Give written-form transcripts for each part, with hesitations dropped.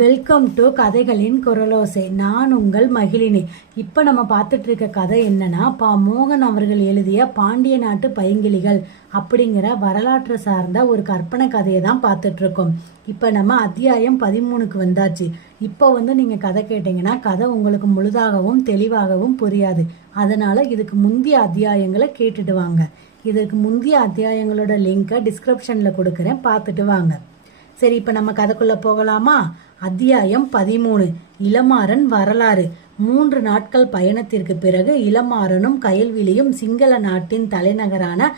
Welcome to கதைகளின் குரலோசை. நான் உங்கள் மகிழினி. இப்போ நம்ம பார்த்துட்டு இருக்க கதை என்னன்னா, மோகன் அவர்கள் எழுதிய பாண்டிய நாட்டு பைங்கிளிகள் அப்படிங்கிற வரலாற்று சார்ந்த ஒரு கற்பனை கதையை தான் பார்த்துட்டு இருக்கோம். இப்போ நம்ம அத்தியாயம் 13க்கு வந்தாச்சு. இப்போ நீங்கள் கதை கேட்டீங்கன்னா கதை உங்களுக்கு முழுதாகவும் தெளிவாகவும் புரியாது. அதனால இதுக்கு முந்தைய அத்தியாயங்களை கேட்டுட்டு வாங்க. இதற்கு முந்தைய அத்தியாயங்களோட லிங்கை டிஸ்கிரிப்ஷனில் கொடுக்குறேன், பார்த்துட்டு வாங்க. சரி, இப்போ நம்ம கதைக்குள்ள போகலாமா? அத்தியாயம் 13. இளமாறன் வரலாறு. 3 நாட்கள் பயணத்திற்கு பிறகு இளமாறனும் கயல்விழியும் சிங்கள நாட்டின் தலைநகரான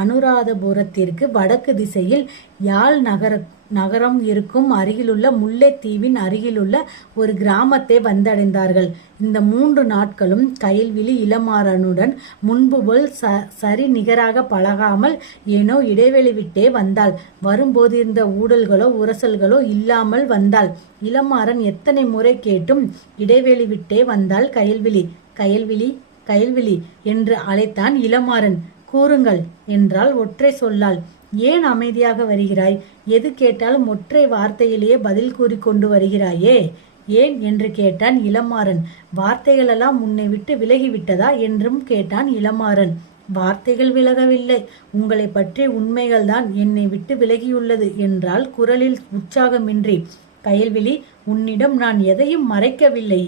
அனுராதபுரத்திற்கு வடக்கு திசையில் யாழ் நகரம் இருக்கும் அருகிலுள்ள முல்லைத்தீவின் அருகிலுள்ள ஒரு கிராமத்தை வந்தடைந்தார்கள். இந்த 3 நாட்களும் கயல்விழி இளமாறனுடன் முன்பு போல் சரி நிகராக பழகாமல் ஏனோ இடைவெளி விட்டே வந்தாள். வரும்போது இருந்த ஊடல்களோ உரசல்களோ இல்லாமல் வந்தாள். இளமாறன் எத்தனை முறை கேட்டும் இடைவெளி விட்டே வந்தாள் கயல்விழி. கயல்விழி கயல்விழி என்று அழைத்தான் இளமாறன். கூறுங்கள் என்றால் ஒற்றை சொல்லால். ஏன் அமைதியாக வருகிறாய்? எது கேட்டாலும் ஒற்றை வார்த்தையிலேயே பதில் கூறி கொண்டு வருகிறாயே, ஏன் என்று கேட்டான் இளமாறன். வார்த்தைகளெல்லாம் உன்னை விட்டு விலகிவிட்டதா என்றும் கேட்டான் இளமாறன். வார்த்தைகள் விலகவில்லை, உங்களை பற்றி உண்மைகள் தான் என்னை விட்டு விலகியுள்ளது என்றால் குரலில் உற்சாகமின்றி. கயல்விழி, உன்னிடம் நான் எதையும் மறைக்கவில்லை.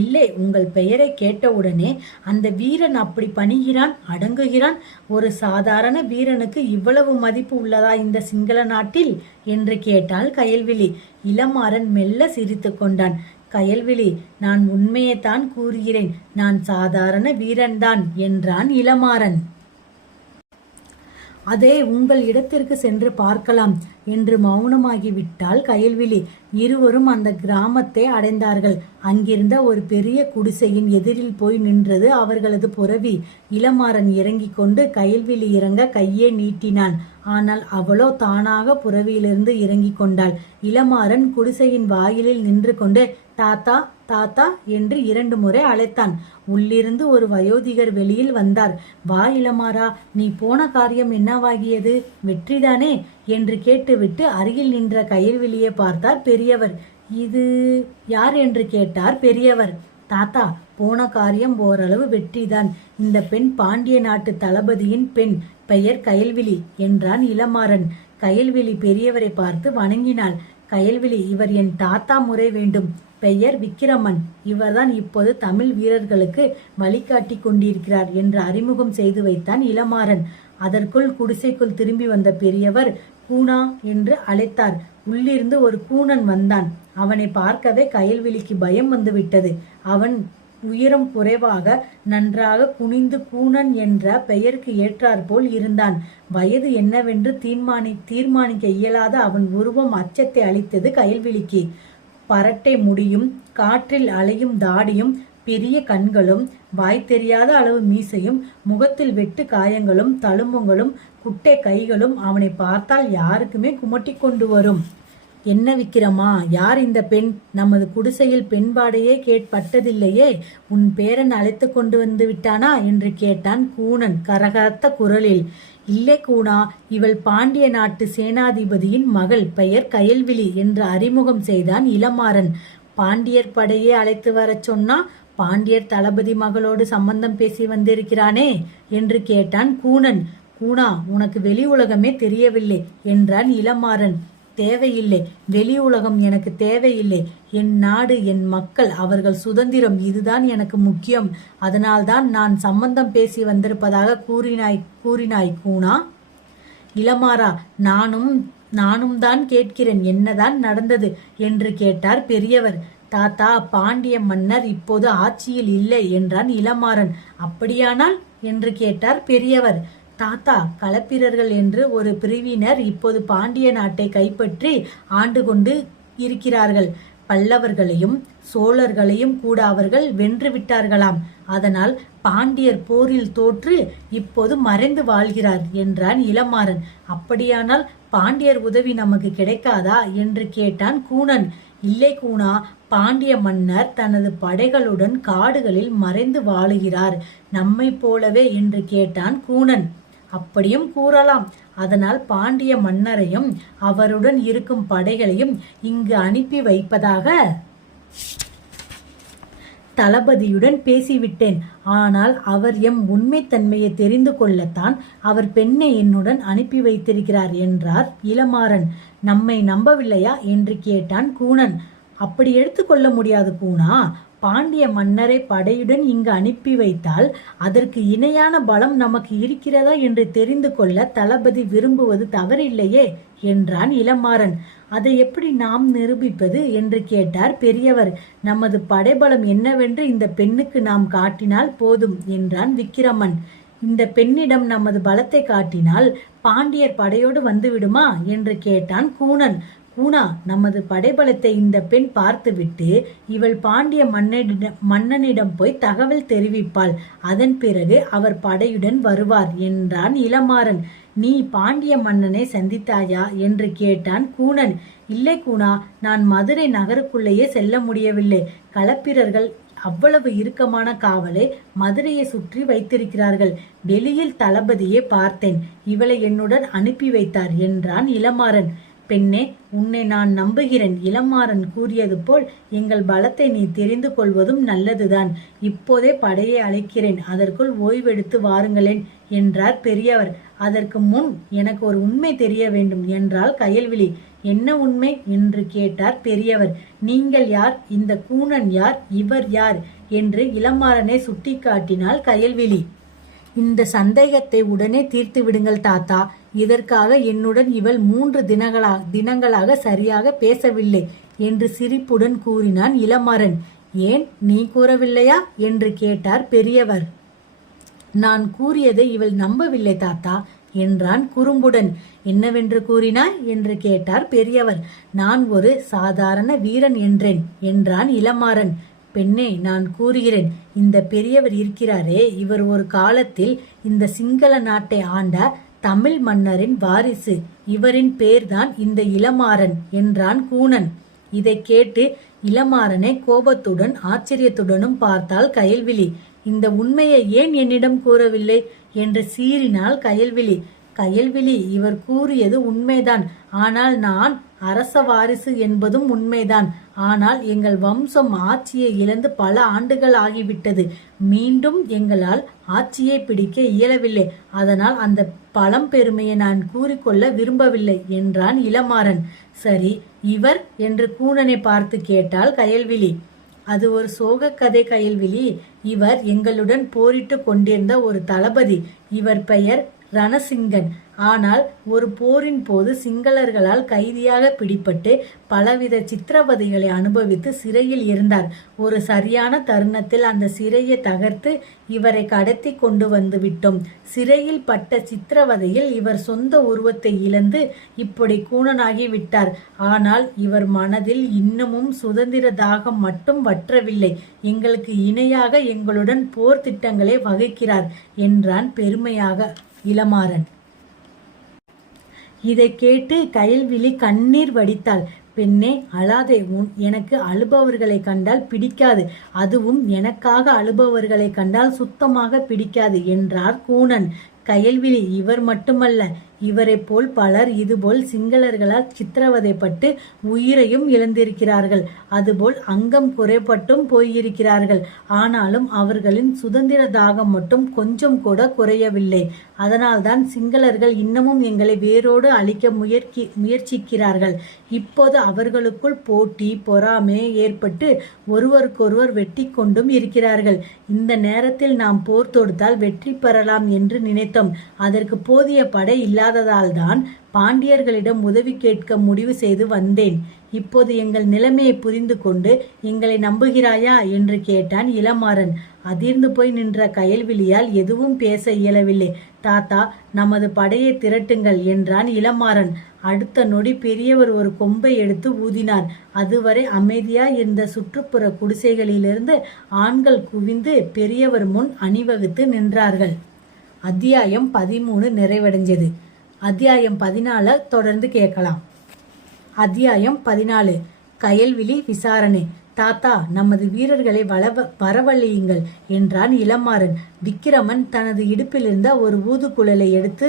இல்லை, உங்கள் பெயரை கேட்டவுடனே அந்த வீரன் அப்படி பணிகிறான், அடங்குகிறான். ஒரு சாதாரண வீரனுக்கு இவ்வளவு மதிப்பு உள்ளதா இந்த சிங்கள நாட்டில் என்று கேட்டாள் கயல்விழி. இளமாறன் மெல்ல சிரித்து கொண்டான். கயல்விழி, நான் உண்மையைத்தான் கூறுகிறேன், நான் சாதாரண வீரன்தான் என்றான் இளமாறன். அதே உங்கள் இடத்திற்கு சென்று பார்க்கலாம் என்று மௌனமாகிவிட்டாள் கயல்விழி. இருவரும் அந்த கிராமத்தை அடைந்தார்கள். அங்கிருந்த ஒரு பெரிய குடிசையின் எதிரில் போய் நின்றது அவர்களது புரவி. இளமாறன் இறங்கி கொண்டு கயல்விழி இறங்க கையே நீட்டினான். ஆனால் அவளோ தானாக புரவியிலிருந்து இறங்கி கொண்டாள். இளமாறன் குடிசையின் வாயிலில் நின்று கொண்டு தாத்தா தாத்தா என்று 2 முறை அழைத்தான். உள்ளிருந்து ஒரு வயோதிகர் வெளியில் வந்தார். வா இளமாறா, நீ போன காரியம் என்னவாகியது? வெற்றிதானே என்று கேட்டுவிட்டு அருகில் நின்ற கயல்விழியை பார்த்தார் பெரியவர். இது யார் என்று கேட்டார் பெரியவர். தாத்தா, போன காரியம் ஓரளவு வெற்றிதான். இந்த பெண் பாண்டிய நாட்டு தளபதியின் பெண், பெயர் கயல்விழி என்றான் இளமாறன். கயல்விழி பெரியவரை பார்த்து வணங்கினாள். கயல்விழி, இவர் என் தாத்தா முறை வேண்டும். பெயர் விக்கிரமன். இவர்தான் இப்போது தமிழ் வீரர்களுக்கு வழிகாட்டி கொண்டிருக்கிறார் என்று அறிமுகம் செய்து வைத்தான் இளமாறன். அதற்குள் குடிசைக்குள் திரும்பி வந்த பெரியவர் கூனா என்று அழைத்தார். உள்ளிருந்து ஒரு கூனன் வந்தான். அவனை பார்க்கவே கயல்விழிக்கு பயம் வந்துவிட்டது. அவன் உயரம் குறைவாக நன்றாக குனிந்து கூனன் என்ற பெயருக்கு ஏற்றாற்போல் இருந்தான். வயது என்னவென்று தீர்மானிக்க இயலாத அவன் உருவம் அச்சத்தை அளித்தது கயல்விழிக்கு. பரட்டை முடியும், காற்றில் அலையும் தாடியும், பெரிய கண்களும், வாய் தெரியாத அளவு மீசையும், முகத்தில் வெட்டு காயங்களும், தழும்புகளும், குட்டை கைகளும் அவனை பார்த்தால் யாருக்குமே குமட்டி கொண்டு வரும். என்ன விக்கிரமா, யார் இந்த பெண்? நமது குடிசையில் பெண்பாடையே கேட்பட்டதில்லையே. உன் பேரன் அழைத்து கொண்டு வந்து விட்டானா என்று கேட்டான் கூனன் கரகரத்த குரலில். இல்லை கூனா, இவள் பாண்டிய நாட்டு சேனாதிபதியின் மகள், பெயர் கயல்விழி என்று அறிமுகம் செய்தான் இளமாறன். பாண்டியர் படையே அழைத்து வரச் சொன்னா? பாண்டியர் தளபதி மகளோடு சம்பந்தம் பேசி வந்திருக்கிறானே என்று கேட்டான் கூனன். கூனா, உனக்கு வெளி உலகமே தெரியவில்லை என்றான் இளமாறன். தேவையில்லை, வெளி உலகம் எனக்கு தேவையில்லை. என் நாடு, என் மக்கள், அவர்கள் சுதந்திரம், இதுதான் எனக்கு முக்கியம். அதனால்தான் நான் சம்பந்தம் பேசி வந்திருப்பதாக கூறினாய் கூனா. இளமாறா, நானும் தான் கேட்கிறேன், என்னதான் நடந்தது என்று கேட்டார் பெரியவர். தாத்தா, பாண்டிய மன்னர் இப்போது ஆட்சியில் இல்லை என்றான் இளமாறன். அப்படியானால் என்று கேட்டார் பெரியவர். தாத்தா, களப்பிரர்கள் என்று ஒரு பிரிவினர் இப்போது பாண்டிய நாட்டை கைப்பற்றி ஆண்டு கொண்டு இருக்கிறார்கள். பல்லவர்களையும் சோழர்களையும் கூட அவர்கள் வென்று விட்டார்களாம். அதனால் பாண்டியர் போரில் தோற்று இப்போது மறைந்து வாழ்கிறார் என்றான் இளமாறன். அப்படியானால் பாண்டியர் உதவி நமக்கு கிடைக்காதா என்று கேட்டான் கூனன். இல்லை கூனா, பாண்டிய மன்னர் தனது படைகளுடன் காடுகளில் மறைந்து வாழுகிறார், நம்மை போலவே என்று கேட்டான் கூனன். அப்படியும் கூறலாம். அதனால் பாண்டிய மன்னரையும் அவருடன் இருக்கும் படைகளையும் இங்கு அனுப்பி வைப்பதாக தளபதியுடன் பேசிவிட்டேன். ஆனால் அவர் எம் உண்மைத்தன்மையை தெரிந்து கொள்ளத்தான் அவர் பெண்ணை என்னுடன் அனுப்பி வைத்திருக்கிறார் என்றார் இளமாறன். நம்மை நம்பவில்லையா என்று கேட்டான் கூனன். அப்படி எடுத்துக்கொள்ள முடியாது கூனா. பாண்டிய மன்னரை படையுடன் இங்கு அனுப்பி வைத்தால் அதற்கு இணையான பலம் நமக்கு இருக்கிறதா என்று தெரிந்து கொள்ள தளபதி விரும்புவது தவறில்லையே என்றான் இளமாறன். அதை எப்படி நாம் நிரூபிப்பது என்று கேட்டார் பெரியவர். நமது படைபலம் என்னவென்று இந்த பெண்ணுக்கு நாம் காட்டினால் போதும் என்றான் விக்கிரமன். இந்த பெண்ணிடம் நமது பலத்தை காட்டினால் பாண்டியர் படையோடு வந்துவிடுமா என்று கேட்டான் கூனன். கூனா, நமது படைபலத்தை இந்த பெண் பார்த்துவிட்டு இவள் பாண்டிய மன்னனிடம் போய் தகவல் தெரிவிப்பாள். அதன் பிறகு அவர் படையுடன் வருவார் என்றான் இளமாறன். நீ பாண்டிய மன்னனை சந்தித்தாயா என்று கேட்டான் கூனன். இல்லை கூனா, நான் மதுரை நகருக்குள்ளேயே செல்ல முடியவில்லை. களப்பிரர்கள் அவ்வளவு இறுக்கமான காவலை மதுரையை சுற்றி வைத்திருக்கிறார்கள். வெளியில் தளபதியே பார்த்தேன். இவளை என்னுடன் அனுப்பி வைத்தார் என்றான் இளமாறன். பெண்ணே, உன்னை நான் நம்புகிறேன். இளமாறன் கூறியது போல் எங்கள் பலத்தை நீ தெரிந்து கொள்வதும் நல்லதுதான். இப்போதே படையை அழைக்கிறேன். அதற்குள் ஓய்வெடுத்து வாருங்களேன் என்றார் பெரியவர். அதற்கு முன் எனக்கு ஒரு உண்மை தெரிய வேண்டும் என்றாள் கயல்விழி. என்ன உண்மை என்று கேட்டார் பெரியவர். நீங்கள் யார்? இந்த கூனன் யார்? இவர் யார் என்று இளமாறனை சுட்டி காட்டினாள் கயல்விழி. இந்த சந்தேகத்தை உடனே தீர்த்து விடுங்கள் தாத்தா. இதற்காக என்னுடன் இவள் 3 தினங்களாக சரியாக பேசவில்லை என்று சிரிப்புடன் கூறினான் இளமாறன். ஏன், நீ கூறவில்லையா என்று கேட்டார் பெரியவர். நான் கூறியதை இவள் நம்பவில்லை தாத்தா என்றான் குறும்புடன். என்னவென்று கூறினாய் என்று கேட்டார் பெரியவர். நான் ஒரு சாதாரண வீரன் என்றேன் என்றான் இளமாறன். பெண்ணே, நான் கூறுகிறேன், இந்த பெரியவர் இருக்கிறாரே, இவர் ஒரு காலத்தில் இந்த சிங்கள நாட்டை ஆண்ட தமிழ் மன்னரின் வாரிசு. இவரின் பேர்தான் இந்த இளமாறன் என்றான் கூனன். இதை கேட்டு இளமாறனை கோபத்துடன் ஆச்சரியத்துடனும் பார்த்தாள் கயல்விழி. இந்த உண்மையை ஏன் என்னிடம் கூறவில்லை என்று சீறினாள் கயல்விழி. கயல்விழி, இவர் கூறியது உண்மைதான். ஆனால் நான் அரச வாரிசு என்பதும் உண்மைதான். ஆனால் எங்கள் வம்சம் ஆட்சியை இழந்து பல ஆண்டுகள் ஆகிவிட்டது. மீண்டும் எங்களால் ஆட்சியை பிடிக்க இயலவில்லை. அதனால் அந்த பழம் பெருமையை நான் கூறிக்கொள்ள விரும்பவில்லை என்றான் இளமாறன். சரி, இவர் என்று கூனனை பார்த்து கேட்டாள் கயல்விழி. அது ஒரு சோக கதை கயல்விழி. இவர் எங்களுடன் போரிட்டு கொண்டிருந்த ஒரு தளபதி. இவர் பெயர் ரணசிங்கன். ஆனால் ஒரு போரின் போது சிங்களர்களால் கைதியாக பிடிபட்டு பலவித சித்திரவதைகளை அனுபவித்து சிறையில் இருந்தார். ஒரு சரியான தருணத்தில் அந்த சிறையை தகர்த்து இவரை கடத்தி கொண்டு வந்து விட்டோம். சிறையில் பட்ட சித்திரவதையில் இவர் சொந்த உருவத்தை இழந்து இப்படி கூனனாகி விட்டார். ஆனால் இவர் மனதில் இன்னமும் சுதந்திர தாகம் மட்டும் வற்றவில்லை. எங்களுக்கு இணையாக எங்களுடன் போர் திட்டங்களை வகுக்கிறார் என்றான் பெருமையாக இளமாறன். இதை கேட்டு கயல்விழி கண்ணீர் வடித்தாள். பெண்ணே, அழாதே. எனக்கு அழுபவர்களை கண்டால் பிடிக்காது. அதுவும் எனக்காக அழுபவர்களை கண்டால் சுத்தமாக பிடிக்காது என்றார் கூனன். கயல்விழி, இவர் மட்டுமல்ல, இவரை போல் பலர் இதுபோல் சிங்களர்களால் சித்திரவதைப்பட்டு உயிரையும் இழந்திருக்கிறார்கள். அதுபோல் அங்கம் குறைபட்டும் போயிருக்கிறார்கள். ஆனாலும் அவர்களின் சுதந்திர தாகம் மட்டும் கொஞ்சம் கூட குறையவில்லை. அதனால்தான் சிங்களர்கள் இன்னமும் எங்களை வேரோடு அழிக்க முயற்சிக்கிறார்கள். இப்போது அவர்களுக்குள் போட்டி பொறாமை ஏற்பட்டு ஒருவருக்கொருவர் வெட்டி கொண்டும் இருக்கிறார்கள். இந்த நேரத்தில் நாம் போர் தொடுத்தால் வெற்றி பெறலாம் என்று நினைத்தோம். அதற்கு போதிய படை இல்லாததால் தான் பாண்டியர்களிடம் உதவி கேட்க முடிவு செய்து வந்தேன். இப்போது எங்கள் நிலைமையை புரிந்து கொண்டு எங்களை நம்புகிறாயா என்று கேட்டான் இளமாறன். அதிர்ந்து போய் நின்ற கயல்விழியால் எதுவும் பேச இயலவில்லை. தாத்தா, நமது படையை திரட்டுங்கள் என்றான் இளமாறன். அடுத்த நொடி பெரியவர் ஒரு கொம்பை எடுத்து ஊதினார். அதுவரை அமைதியாய் இருந்த சுற்றுப்புற குடிசைகளிலிருந்து ஆண்கள் குவிந்து பெரியவர் முன் அணிவகுத்து நின்றார்கள். அத்தியாயம் 13 நிறைவடைஞ்சது. அத்தியாயம் 14 தொடர்ந்து கேட்கலாம். அத்தியாயம் 14. கயல்விழி விசாரணை. தாத்தா, நமது வீரர்களை வரவழையுங்கள் என்றான் இளமாறன். விக்கிரமன் தனது இடுப்பிலிருந்த ஒரு ஊதுகுழலை எடுத்து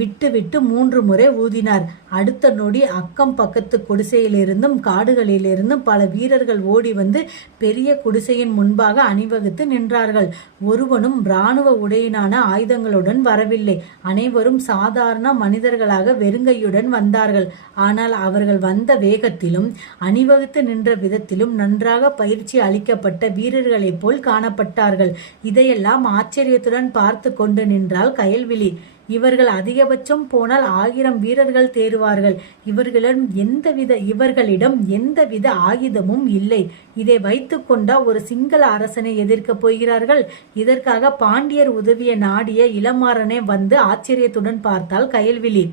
விட்டு விட்டு 3 முறை ஊதினார். அடுத்த நொடி அக்கம் பக்கத்து குடிசையிலிருந்தும் காடுகளிலிருந்தும் பல வீரர்கள் ஓடி வந்து பெரிய குடிசையின் முன்பாக அணிவகுத்து நின்றார்கள். ஒருவனும் இராணுவ உடையினான ஆயுதங்களுடன் வரவில்லை. அனைவரும் சாதாரண மனிதர்களாக வெறுங்கையுடன் வந்தார்கள். ஆனால் அவர்கள் வந்த வேகத்திலும் அணிவகுத்து நின்ற விதத்திலும் நன்றாக பயிற்சி அளிக்கப்பட்ட வீரர்களைப் போல் காணப்பட்டார்கள். இதையெல்லாம் ஆச்சரியத்துடன் பார்த்து கொண்டு நின்றாள் கயல்விழி. இவர்கள் அதிகபட்சம் போனால் 1000 வீரர்கள் தேறுவார்கள். இவர்களிடம் எந்தவித ஆயுதமும் இல்லை. இதை வைத்து கொண்டா ஒரு சிங்கள அரசனை எதிர்க்கப் போகிறார்கள்? இதற்காக பாண்டியர் உதவிய நாடிய இளமாறனை வந்து ஆச்சரியத்துடன் பார்த்தாள் கயல்விழி.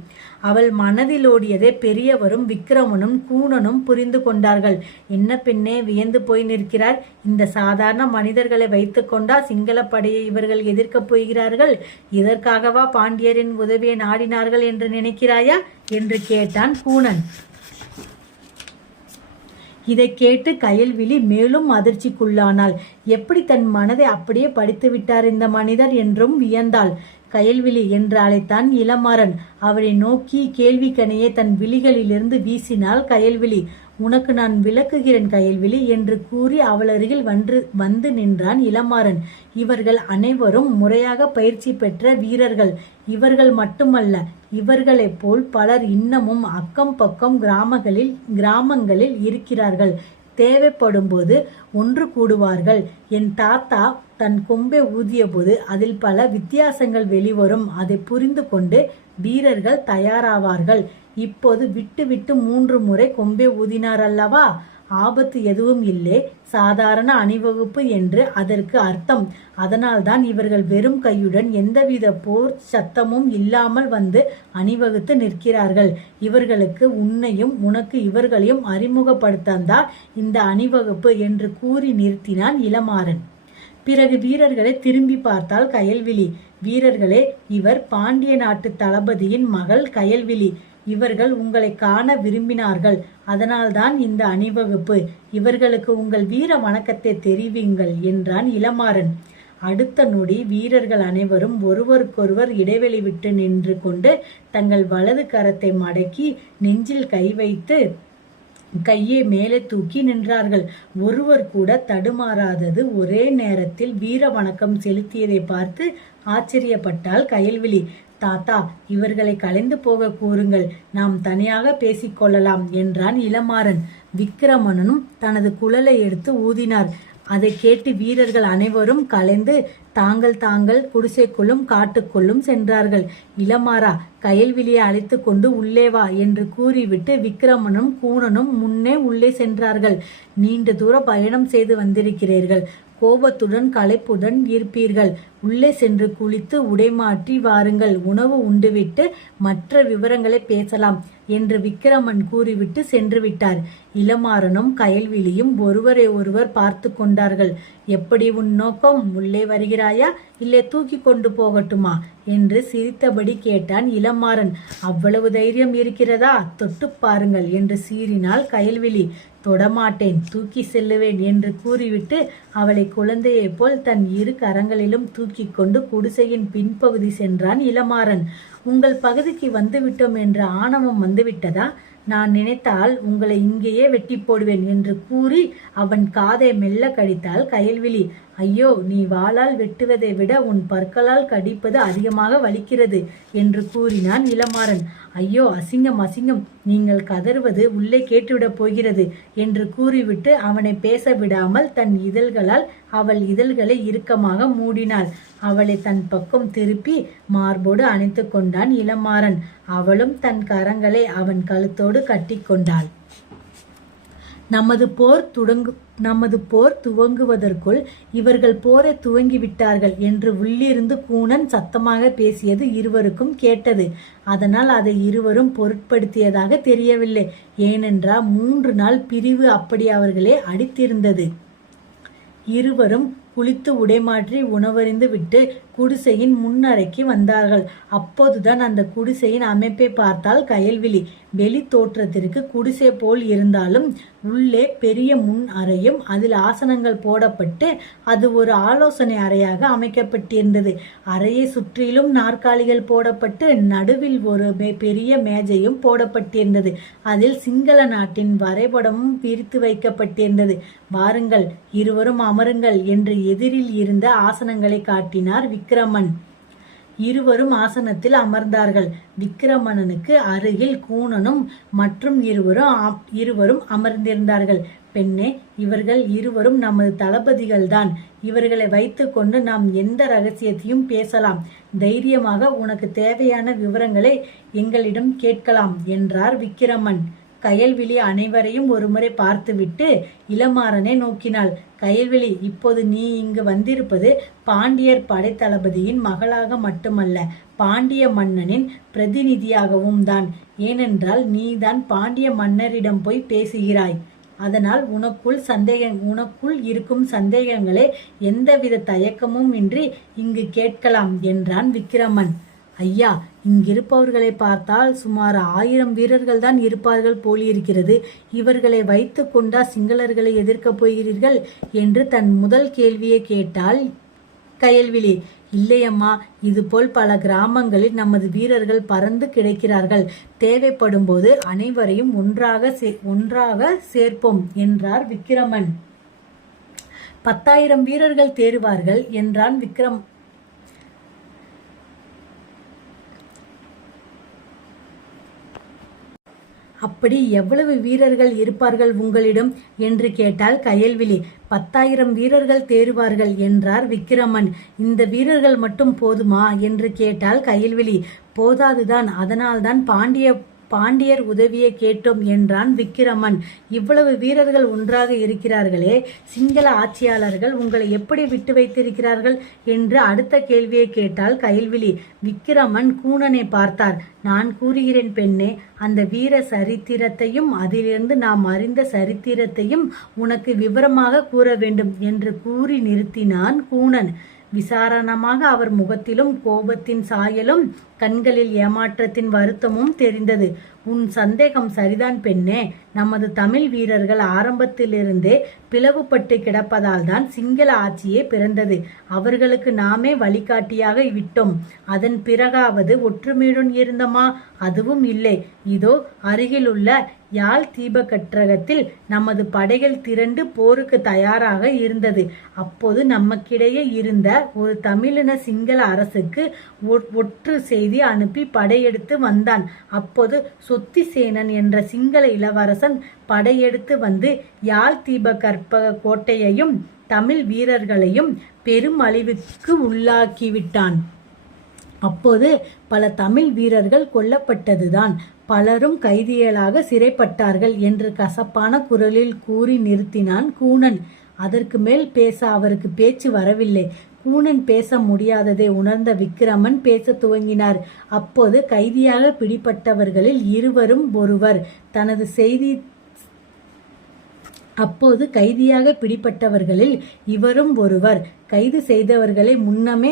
அவள் மனதிலோடியதை பெரியவரும் விக்கிரமனும் கூணனும் புரிந்து கொண்டார்கள். என்ன பெண்ணே, வியந்து போய் நிற்கிறார்? இந்த சாதாரண மனிதர்களை வைத்து கொண்டா சிங்கள படையை இவர்கள் எதிர்க்கப் போகிறார்கள்? இதற்காகவா பாண்டியரின் உதவியை நாடினார்கள் என்று நினைக்கிறாயா என்று கேட்டான் கூணன். இதை கேட்டு கயல்விழி மேலும் அதிர்ச்சிக்குள்ளானாள். எப்படி தன் மனதை அப்படியே படித்து விட்டார் இந்த மனிதர் என்றும் வியந்தாள். கயல்விழி என்று அழைத்தான் இளமாறன். அவளை நோக்கி கேள்விக்கணையை தன் விழிகளிலிருந்து வீசினாள் கயல்விழி. உனக்கு நான் விளக்குகிறேன் கயல்விழி என்று கூறி அவள் அருகில் வந்து நின்றான் இளமாறன். இவர்கள் அனைவரும் முறையாக பயிற்சி பெற்ற வீரர்கள். இவர்கள் மட்டுமல்ல, இவர்களைப் போல் பலர் இன்னமும் அக்கம் பக்கம் கிராமங்களில் இருக்கிறார்கள். தேவைப்படும் போது ஒன்று கூடுவார்கள். என் தாத்தா தன் கொம்பை ஊதிய போது அதில் பல வித்தியாசங்கள் வெளிவரும். அதை புரிந்து கொண்டு வீரர்கள் தயாராவார்கள். இப்போது விட்டு விட்டு 3 முறை கொம்பை ஊதினார் அல்லவா? ஆபத்து எதுவும் இல்லை, சாதாரண அணிவகுப்பு என்று அதற்கு அர்த்தம். அதனால்தான் இவர்கள் வெறும் கையுடன் எந்தவித போர் சத்தமும் இல்லாமல் வந்து அணிவகுத்து நிற்கிறார்கள். இவர்களுக்கு உன்னையும் உனக்கு இவர்களையும் அறிமுகப்படுத்தந்தான் இந்த அணிவகுப்பு என்று கூறி நிறுத்தினான் இளமாறன். பிறகு வீரர்களை திரும்பி பார்த்தாள் கயல்விழி. வீரர்களே, இவர் பாண்டிய நாட்டு தளபதியின் மகள் கயல்விழி. இவர்கள் உங்களை காண விரும்பினார்கள். அதனால்தான் இந்த அணிவகுப்பு. இவர்களுக்கு உங்கள் வீர வணக்கத்தை தெரிவிங்கள் என்றான் இளமாறன். அடுத்த நொடி வீரர்கள் அனைவரும் ஒருவருக்கொருவர் இடைவெளி விட்டு நின்று கொண்டு தங்கள் வலது கரத்தை மடக்கி நெஞ்சில் கை வைத்து கையை மேலே தூக்கி நின்றார்கள். ஒருவர் கூட தடுமாறாதது ஒரே நேரத்தில் வீர வணக்கம் செலுத்தியதை பார்த்து ஆச்சரியப்பட்டாள் கயல்விழி. தாத்தா, இவர்களை கலைந்து போக கூறுங்கள், நாம் தனியாக பேசிக்கொள்ளலாம் என்றான் இளமாறன். விக்கிரமனும் தனது குழலை எடுத்து ஊதினார். அதை கேட்டு வீரர்கள் அனைவரும் கலைந்து தாங்கள் குடிசைக்குள்ளும் காட்டுக்குள்ளும் சென்றார்கள். இளமாறா, கயல்விழியை அழைத்து கொண்டு உள்ளே வா என்று கூறிவிட்டு விக்கிரமனும் கூணனும் முன்னே உள்ளே சென்றார்கள். நீண்ட தூர பயணம் செய்து வந்திருக்கிறீர்கள். கோபத்துடன் களைப்புடன் இருப்பீர்கள். உள்ளே சென்று குளித்து உடைமாற்றி வாருங்கள். உணவு உண்டுவிட்டு மற்ற விவரங்களை பேசலாம் என்று விக்கிரமன் கூறிவிட்டு சென்று விட்டார். இளமாறனும் கயல்விழியும் ஒருவரை ஒருவர் பார்த்து கொண்டார்கள். எப்படி உன் நோக்கம்? உள்ளே வருகிறாயா, இல்லை தூக்கி கொண்டு போகட்டுமா என்று சிரித்தபடி கேட்டான் இளமாறன். அவ்வளவு தைரியம் இருக்கிறதா? தொட்டு பாருங்கள் என்று சீறினாள் கயல்விழி. தொடமாட்டேன், தூக்கி செல்லுவேன் என்று கூறிவிட்டு அவளை குழந்தையைப் போல் தன் 2 கரங்களிலும் தூக்கி கொண்டு குடிசையின் பின்பகுதி சென்றான் இளமாறன். உங்கள் பகுதிக்கு வந்துவிட்டோம் என்ற ஆணவம் வந்துவிட்டதா? நான் நினைத்தால் உங்களை இங்கேயே வெட்டி போடுவேன் என்று கூறி அவன் காதை மெல்ல கடித்தாள் கயல்விழி. ஐயோ, நீ வாளால் வெட்டுவதை விட உன் பற்களால் கடிப்பது அதிகமாக வலிக்கிறது என்று கூறினான் இளமாறன். ஐயோ, அசிங்கம் அசிங்கம், நீங்கள் கதறுவது உள்ளே கேட்டுவிடப் போகிறது என்று கூறிவிட்டு அவனை பேச விடாமல் தன் இதழ்களால் அவள் இதழ்களை இறுக்கமாக மூடினாள். அவளை தன் பக்கம் திருப்பி மார்போடு அணைத்து கொண்டான் இளமாறன். அவளும் தன் கரங்களை அவன் கழுத்தோடு கட்டி கொண்டாள். நமது போர் துவங்குவதற்குள் இவர்கள் போரை துவங்கிவிட்டார்கள் என்று உள்ளிருந்து கூணன் சத்தமாக பேசியது இருவருக்கும் கேட்டது. அதனால் அதை இருவரும் பொருட்படுத்தியதாக தெரியவில்லை. ஏனென்றால் 3 நாள் பிரிவு அப்படி அவர்களே அடித்திருந்தது. இருவரும் குளித்து உடைமாற்றி உணவறிந்து விட்டு குடிசையின் முன்னறைக்கு வந்தார்கள். அப்போதுதான் அந்த குடிசையின் அமைப்பை பார்த்தால் கயல்விழி. வெளி தோற்றத்திற்கு குடிசை போல் இருந்தாலும் உள்ளே பெரிய முன் அறையும் அதில் ஆசனங்கள் போடப்பட்டு அது ஒரு ஆலோசனை அறையாக அமைக்கப்பட்டிருந்தது. அறையை சுற்றிலும் நாற்காலிகள் போடப்பட்டு நடுவில் ஒரு பெரிய மேஜையும் போடப்பட்டிருந்தது. அதில் சிங்கள நாட்டின் வரைபடமும் பிரித்து வைக்கப்பட்டிருந்தது. வாருங்கள், இருவரும் அமருங்கள் என்று எதிரில் இருந்த ஆசனங்களை காட்டினார் விக்கிரமன். இருவரும் ஆசனத்தில் அமர்ந்தார்கள். விக்கிரமணனுக்கு அருகில் கூணனும் மற்றும் இருவரும் அமர்ந்திருந்தார்கள். பெண்ணே, இவர்கள் இருவரும் நமது தளபதிகள்தான். இவர்களை வைத்துக்கொண்டு நாம் எந்த ரகசியத்தையும் பேசலாம். தைரியமாக உனக்கு தேவையான விவரங்களை எங்களிடம் கேட்கலாம் என்றார் விக்கிரமன். கயல்விழி அனைவரையும் ஒருமுறை பார்த்துவிட்டு இளமாறனை நோக்கினாள். கயல்விழி, இப்போது நீ இங்கு வந்திருப்பது பாண்டியர் படைத்தளபதியின் மகளாக மட்டுமல்ல, பாண்டிய மன்னனின் பிரதிநிதியாகவும் தான். ஏனென்றால் நீதான் பாண்டிய மன்னரிடம் போய் பேசுகிறாய். அதனால் உனக்குள் இருக்கும் சந்தேகங்களை எந்தவித தயக்கமும் இன்றி இங்கு கேட்கலாம் என்றான் விக்கிரமன். ஐயா, இங்கிருப்பவர்களை பார்த்தால் சுமார் 1000 வீரர்கள் தான் இருப்பார்கள் போலிருக்கிறது. இவர்களை வைத்து கொண்டா சிங்களர்களை எதிர்க்கப் போகிறீர்கள் என்று தன் முதல் கேள்வியை கேட்டாள் கயல்விழி. இல்லையம்மா, இதுபோல் பல கிராமங்களில் நமது வீரர்கள் பறந்து கிடைக்கிறார்கள். தேவைப்படும் போது அனைவரையும் ஒன்றாக சேர்ப்போம் என்றார் விக்கிரமன். 10,000 வீரர்கள் தேறுவார்கள் என்றான் விக்ரம். அப்படி எவ்வளவு வீரர்கள் இருப்பார்கள் உங்களிடம் என்று கேட்டால் கயல்விழி. 10,000 வீரர்கள் தேறுவார்கள் என்றார் விக்கிரமன். இந்த வீரர்கள் மட்டும் போதுமா என்று கேட்டால் கயல்விழி. போதாதுதான், அதனால்தான் பாண்டியர் உதவியை கேட்டோம் என்றான் விக்கிரமன். இவ்வளவு வீரர்கள் ஒன்றாக இருக்கிறார்களே, சிங்கள ஆட்சியாளர்கள் உங்களை எப்படி விட்டு வைத்திருக்கிறார்கள் என்று அடுத்த கேள்வியை கேட்டால் கயல்விழி. விக்கிரமன் கூணனை பார்த்தார். நான் கூறுகிறேன் பெண்ணே, அந்த வீர சரித்திரத்தையும் அதிலிருந்து நாம் அறிந்த சரித்திரத்தையும் உனக்கு விவரமாக கூற வேண்டும் என்று கூறி நிறுத்தினான் கூணன். விசாரணமாக அவர் முகத்திலும் கோபத்தின் சாயலும் கண்களில் ஏமாற்றத்தின் வருத்தமும் தெரிந்தது. உன் சந்தேகம் சரிதான் பெண்ணே. நமது தமிழ் வீரர்கள் ஆரம்பத்திலிருந்தே பிளவுபட்டு கிடப்பதால் தான் சிங்கள ஆட்சியே பிறந்தது. அவர்களுக்கு நாமே வழிகாட்டியாக விட்டோம். அதன் பிறகாவது ஒற்றுமையுடன் இருந்தோமா? அதுவும் இல்லை. இதோ அருகிலுள்ள யாழ் தீபகற்றகத்தில் நமது படைகள் திரண்டு போருக்கு தயாராக இருந்தது. அப்போது நமக்கிடையே இருந்த ஒரு தமிழின சிங்கள அரசுக்கு ஒற்று செய்தி அனுப்பி படையெடுத்து வந்தான். அப்போது சொத்திசேனன் என்ற சிங்கள இளவரசன் படையெடுத்து வந்து யாழ் தீபகற்பக கோட்டையையும் தமிழ் வீரர்களையும் பெரும் அழிவுக்கு உள்ளாக்கிவிட்டான். அப்போது பல தமிழ் வீரர்கள் கொல்லப்பட்டதுதான். பலரும் கைதிகளாக சிறைப்பட்டார்கள் என்று கசப்பான குரலில் கூறி நிறுத்தினான் கூணன். அதற்கு மேல் பேச அவருக்கு பேச்சு வரவில்லை. கூணன் பேச முடியாததை உணர்ந்த விக்கிரமன் பேச துவங்கினார். அப்போது கைதியாக பிடிப்பட்டவர்களில் இவரும் ஒருவர். கைது செய்தவர்களை முன்னமே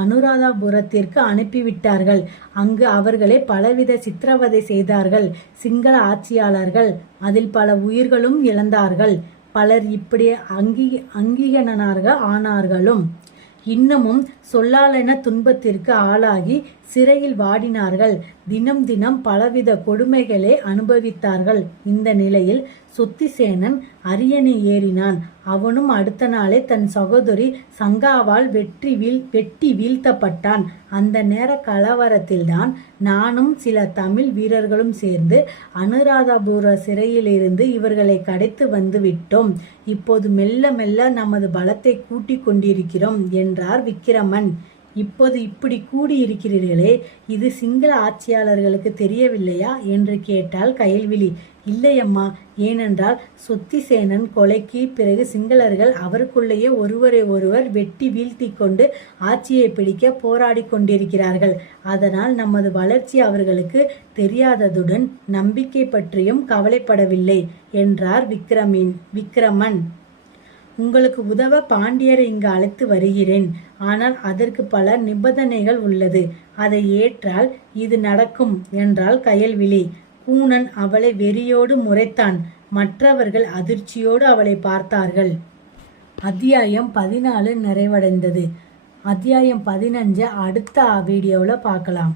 அனுராதபுரத்திற்கு அனுப்பிவிட்டார்கள். அங்கு அவர்களை பலவித சித்திரவதை செய்தார்கள் சிங்கள ஆட்சியாளர்கள். அதில் பல உயிர்களும் இழந்தார்கள். பலர் இப்படி அங்கீகனாக ஆனார்களும். இன்னமும் சொல்லாலென துன்பத்திற்கு ஆளாகி சிறையில் வாடினார்கள். தினம் தினம் பலவித கொடுமைகளை அனுபவித்தார்கள். இந்த நிலையில் சொத்திசேனன் அரியணை ஏறினான். அவனும் அடுத்த நாளே தன் சகோதரி சங்காவால் வெட்டி வீழ்த்தப்பட்டான். அந்த நேர கலவரத்தில்தான் நானும் சில தமிழ் வீரர்களும் சேர்ந்து அனுராதபுர சிறையிலிருந்து இவர்களை கடைத்து வந்து விட்டோம். இப்போது மெல்ல மெல்ல நமது பலத்தை கூட்டிக் கொண்டிருக்கிறோம் என்றார் விக்கிரமன். இப்போது இப்படி கூடியிருக்கிறீர்களே, இது சிங்கள ஆட்சியாளர்களுக்கு தெரியவில்லையா என்று கேட்டால் கயல்விழி. இல்லையம்மா, ஏனென்றால் சொத்திசேனன் கொலைக்கு பிறகு சிங்களர்கள் அவருக்குள்ளேயே ஒருவரை ஒருவர் வெட்டி வீழ்த்தி கொண்டு ஆட்சியை பிடிக்க போராடி கொண்டிருக்கிறார்கள். அதனால் நமது வளர்ச்சி அவர்களுக்கு தெரியாததுடன் நம்பிக்கை பற்றியும் கவலைப்படவில்லை என்றார் விக்கிரமன். உங்களுக்கு உதவ பாண்டியரை இங்கு அழைத்து வருகிறேன். ஆனால் அதற்கு பல நிபந்தனைகள் உள்ளது. அதை ஏற்றால் இது நடக்கும் என்றாள் கயல்விழி. கூனன் அவளை வெறியோடு முறைத்தான். மற்றவர்கள் அதிர்ச்சியோடு அவளை பார்த்தார்கள். அத்தியாயம் 14 நிறைவடைந்தது. அத்தியாயம் 15 அடுத்த வீடியோவில் பார்க்கலாம்.